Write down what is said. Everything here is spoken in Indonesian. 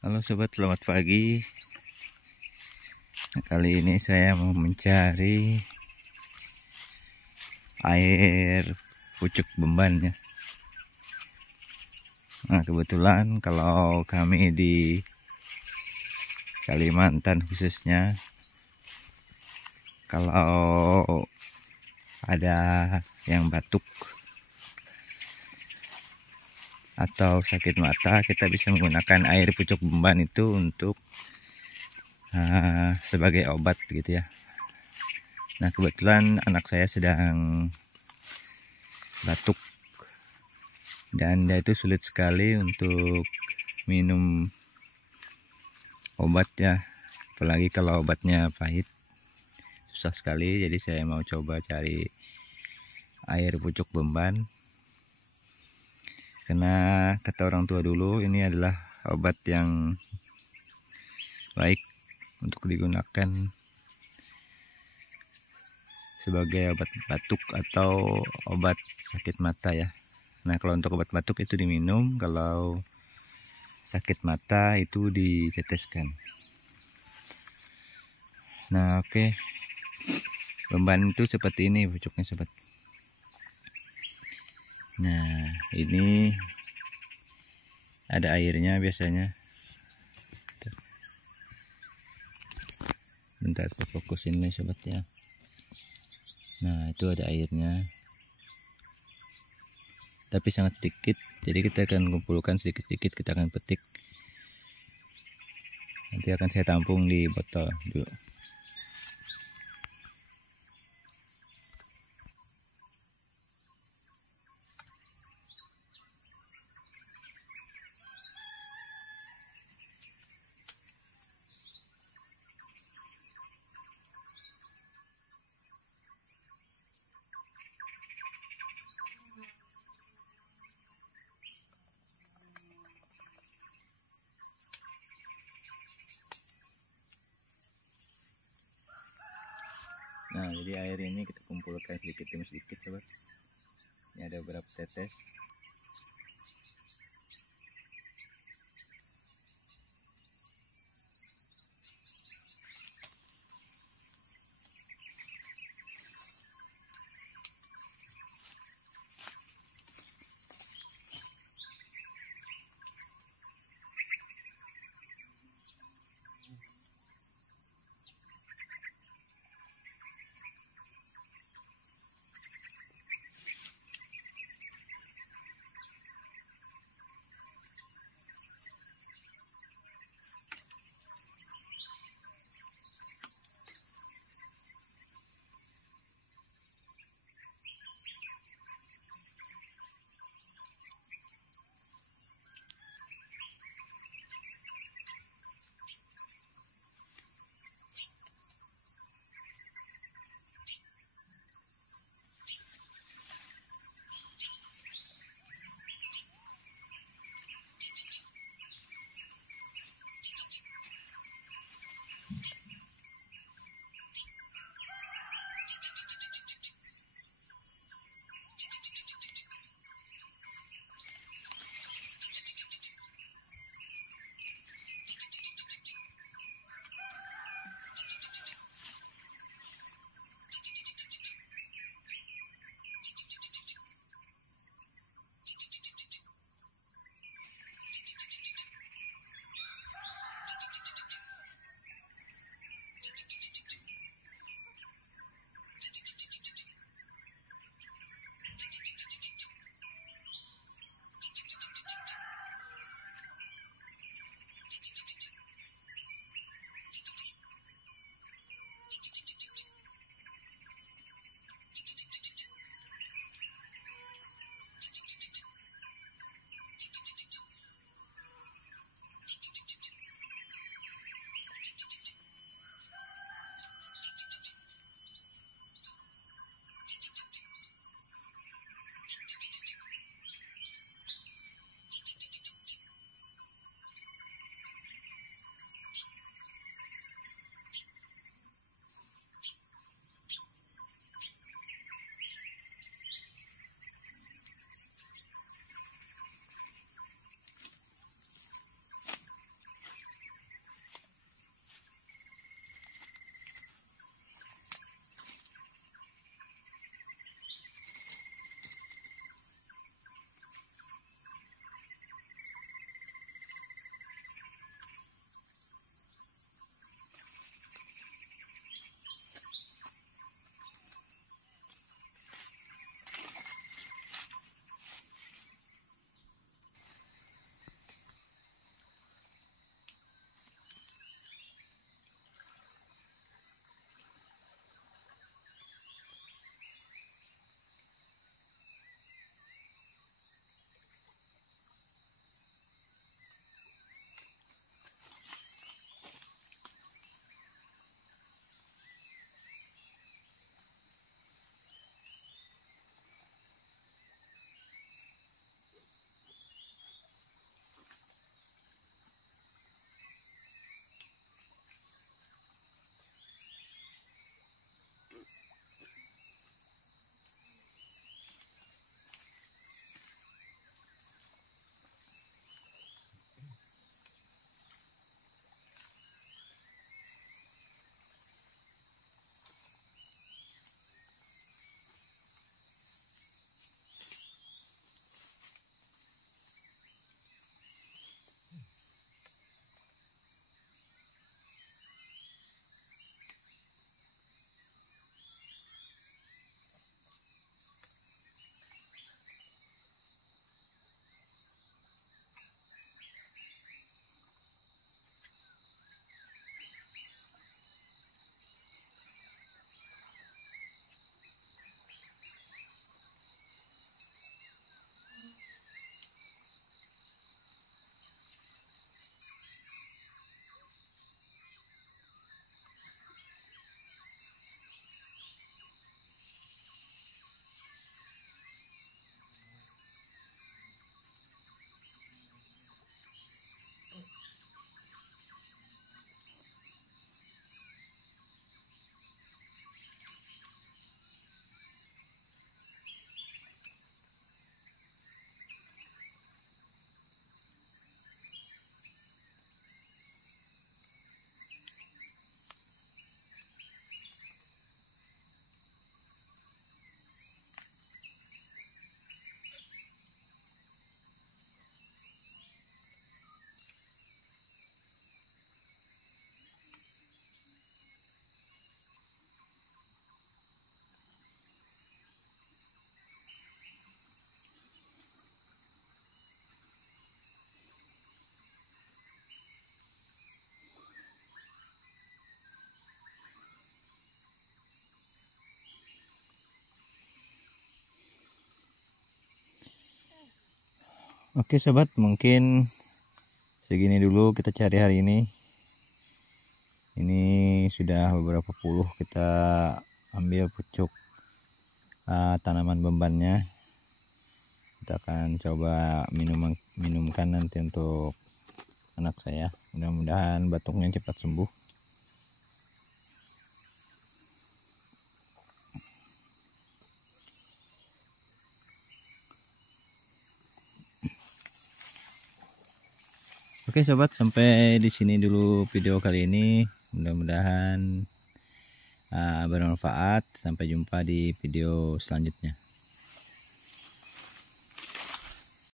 Halo sobat, selamat pagi. Kali ini saya mau mencari air pucuk beban ya. Nah, kebetulan kalau kami di Kalimantan khususnya, kalau ada yang batuk atau sakit mata, kita bisa menggunakan air pucuk beban itu untuk sebagai obat gitu ya. Nah, kebetulan anak saya sedang batuk dan dia itu sulit sekali untuk minum obat ya, apalagi kalau obatnya pahit, susah sekali. Jadi saya mau coba cari air pucuk beban, karena kata orang tua dulu ini adalah obat yang baik untuk digunakan sebagai obat batuk atau obat sakit mata ya. Nah, kalau untuk obat batuk itu diminum, kalau sakit mata itu diteteskan. Nah, oke. Beban itu seperti ini pucuknya sobat. Nah, ini ada airnya biasanya. Bentar, saya fokusin nih sobat ya. Nah, itu ada airnya, tapi sangat sedikit. Jadi kita akan kumpulkan sedikit-sedikit, kita akan petik. Nanti akan saya tampung di botol dulu. Nah, jadi air ini kita kumpulkan sedikit demi sedikit sobat. Ini ada beberapa tetes. Oke sobat, mungkin segini dulu kita cari hari ini. Ini sudah beberapa puluh kita ambil pucuk tanaman bebannya. Kita akan coba minumkan nanti untuk anak saya. Mudah-mudahan batuknya cepat sembuh. Oke sobat, sampai di sini dulu video kali ini. Mudah-mudahan bermanfaat. Sampai jumpa di video selanjutnya.